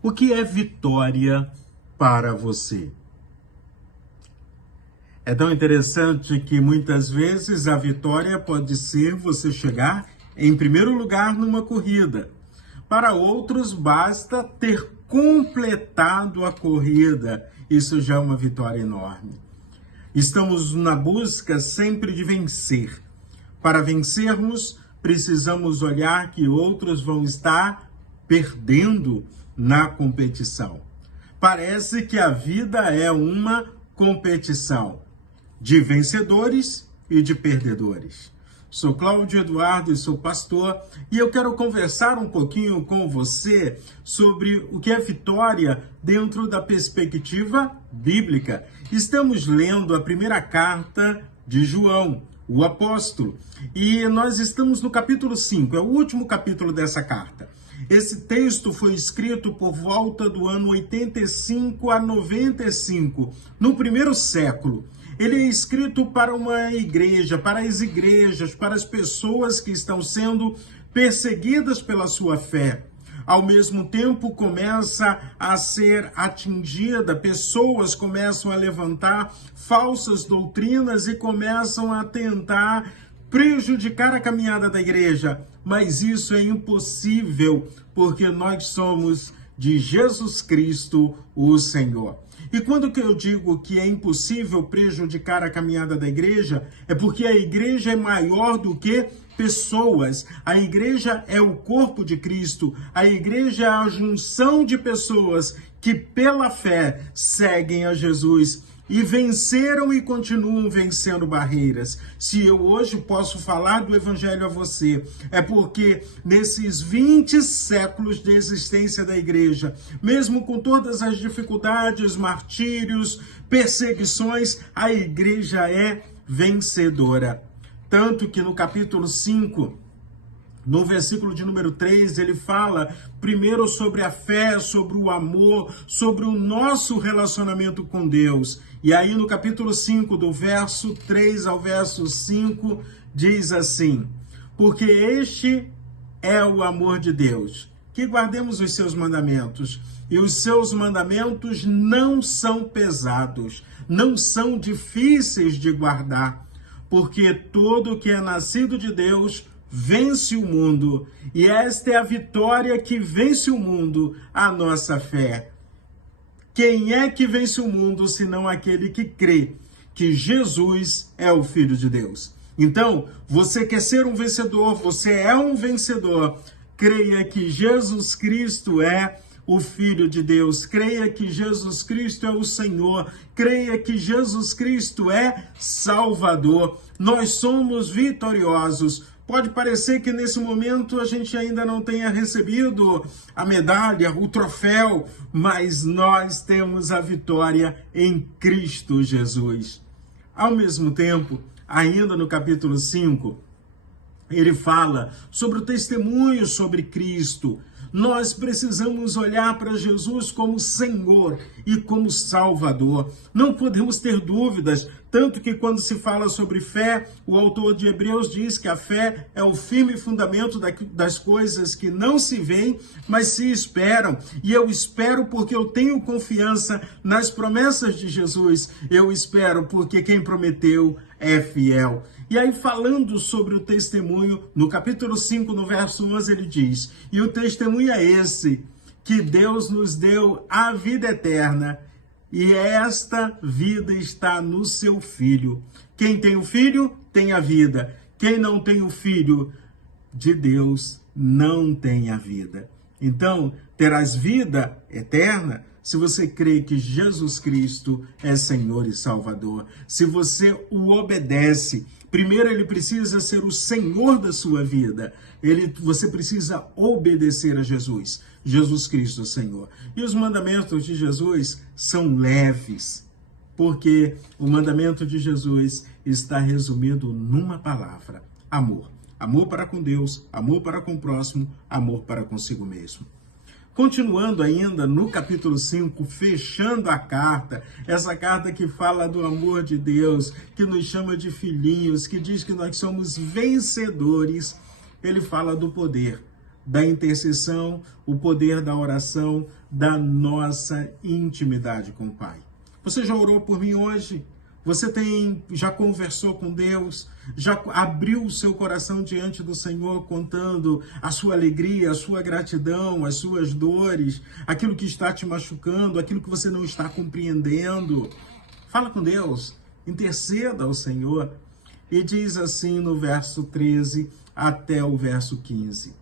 O que é vitória para você? É tão interessante que muitas vezes a vitória pode ser você chegar em primeiro lugar numa corrida. Para outros, basta ter completado a corrida. Isso já é uma vitória enorme. Estamos na busca sempre de vencer. Para vencermos, precisamos olhar que outros vão estar perdendo na competição. Parece que a vida é uma competição de vencedores e de perdedores. Sou Cláudio Eduardo e sou pastor e eu quero conversar um pouquinho com você sobre o que é vitória dentro da perspectiva bíblica. Estamos lendo a primeira carta de João, o apóstolo, e nós estamos no capítulo 5, é o último capítulo dessa carta. Esse texto foi escrito por volta do ano 85 a 95, no primeiro século. Ele é escrito para uma igreja, para as igrejas, para as pessoas que estão sendo perseguidas pela sua fé. Ao mesmo tempo, começa a ser atingida, pessoas começam a levantar falsas doutrinas e começam a tentar prejudicar a caminhada da igreja. Mas isso é impossível, porque nós somos de Jesus Cristo, o Senhor. E quando que eu digo que é impossível prejudicar a caminhada da igreja, é porque a igreja é maior do que pessoas. A igreja é o corpo de Cristo. A igreja é a junção de pessoas que pela fé seguem a Jesus e venceram e continuam vencendo barreiras. Se eu hoje posso falar do evangelho a você, é porque nesses 20 séculos de existência da igreja, mesmo com todas as dificuldades, martírios, perseguições, a igreja é vencedora. Tanto que no capítulo 5, no versículo de número 3, ele fala primeiro sobre a fé, sobre o amor, sobre o nosso relacionamento com Deus. E aí no capítulo 5, do verso 3 ao verso 5, diz assim: porque este é o amor de Deus, que guardemos os seus mandamentos. E os seus mandamentos não são pesados, não são difíceis de guardar, porque todo que é nascido de Deus vence o mundo, e esta é a vitória que vence o mundo, a nossa fé. Quem é que vence o mundo, senão aquele que crê que Jesus é o Filho de Deus? Então, você quer ser um vencedor, você é um vencedor, creia que Jesus Cristo é o Filho de Deus, creia que Jesus Cristo é o Senhor, creia que Jesus Cristo é Salvador. Nós somos vitoriosos. Pode parecer que nesse momento a gente ainda não tenha recebido a medalha, o troféu, mas nós temos a vitória em Cristo Jesus. Ao mesmo tempo, ainda no capítulo 5, ele fala sobre o testemunho sobre Cristo. Nós precisamos olhar para Jesus como Senhor e como Salvador. Não podemos ter dúvidas, tanto que quando se fala sobre fé, o autor de Hebreus diz que a fé é o firme fundamento das coisas que não se veem, mas se esperam. E eu espero porque eu tenho confiança nas promessas de Jesus. Eu espero porque quem prometeu é fiel. E aí, falando sobre o testemunho, no capítulo 5, no verso 11, ele diz: e o testemunho é esse, que Deus nos deu a vida eterna, e esta vida está no seu Filho. Quem tem o Filho, tem a vida. Quem não tem o Filho de Deus, não tem a vida. Então, terás vida eterna se você crê que Jesus Cristo é Senhor e Salvador. Se você o obedece. Primeiro, ele precisa ser o Senhor da sua vida. Você precisa obedecer a Jesus. Jesus Cristo, Senhor. E os mandamentos de Jesus são leves, porque o mandamento de Jesus está resumido numa palavra: amor. Amor para com Deus, amor para com o próximo, amor para consigo mesmo. Continuando ainda no capítulo 5, fechando a carta, essa carta que fala do amor de Deus, que nos chama de filhinhos, que diz que nós somos vencedores, ele fala do poder da intercessão, o poder da oração, da nossa intimidade com o Pai. Você já orou por mim hoje? Você já conversou com Deus? Já abriu o seu coração diante do Senhor, contando a sua alegria, a sua gratidão, as suas dores, aquilo que está te machucando, aquilo que você não está compreendendo? Fala com Deus, interceda ao Senhor. E diz assim no verso 13 até o verso 15.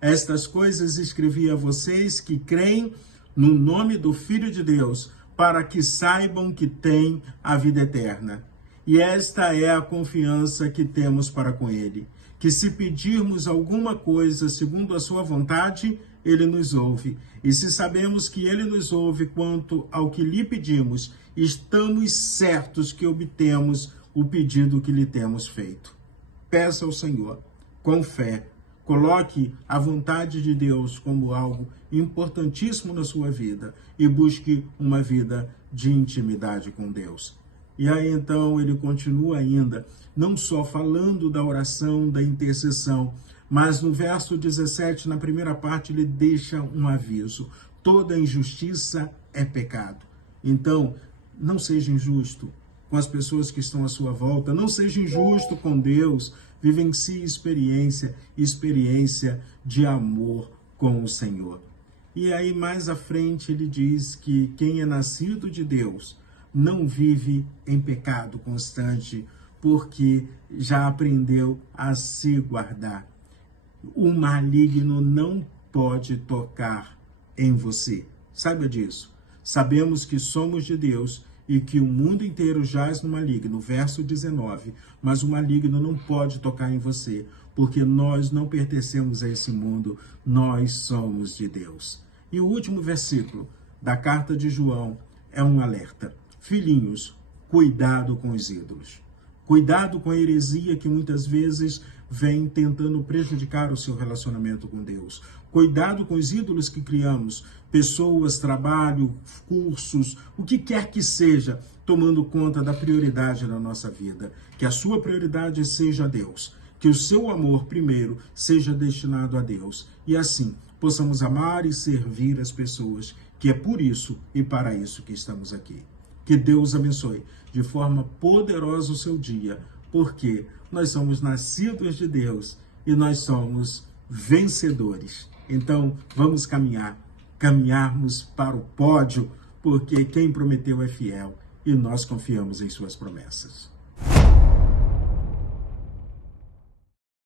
Estas coisas escrevi a vocês que creem no nome do Filho de Deus, para que saibam que têm a vida eterna. E esta é a confiança que temos para com Ele, que se pedirmos alguma coisa segundo a sua vontade, Ele nos ouve. E se sabemos que Ele nos ouve quanto ao que lhe pedimos, estamos certos que obtemos o pedido que lhe temos feito. Peça ao Senhor, com fé, coloque a vontade de Deus como algo importantíssimo na sua vida e busque uma vida de intimidade com Deus. E aí então ele continua ainda, não só falando da oração, da intercessão, mas no verso 17, na primeira parte, ele deixa um aviso. Toda injustiça é pecado. Então, não seja injusto com as pessoas que estão à sua volta, não seja injusto com Deus, vivencie experiência de amor com o Senhor. E aí mais à frente ele diz que quem é nascido de Deus não vive em pecado constante, porque já aprendeu a se guardar. O maligno não pode tocar em você. Saiba disso. Sabemos que somos de Deus e que o mundo inteiro jaz no maligno, verso 19, mas o maligno não pode tocar em você, porque nós não pertencemos a esse mundo, nós somos de Deus. E o último versículo da carta de João é um alerta. Filhinhos, cuidado com os ídolos. Cuidado com a heresia que muitas vezes vem tentando prejudicar o seu relacionamento com Deus. Cuidado com os ídolos que criamos, pessoas, trabalho, cursos, o que quer que seja, tomando conta da prioridade da nossa vida. Que a sua prioridade seja Deus. Que o seu amor, primeiro, seja destinado a Deus. E assim, possamos amar e servir as pessoas, que é por isso e para isso que estamos aqui. Que Deus abençoe de forma poderosa o seu dia, porque nós somos nascidos de Deus e nós somos vencedores. Então, vamos caminharmos para o pódio, porque quem prometeu é fiel e nós confiamos em suas promessas.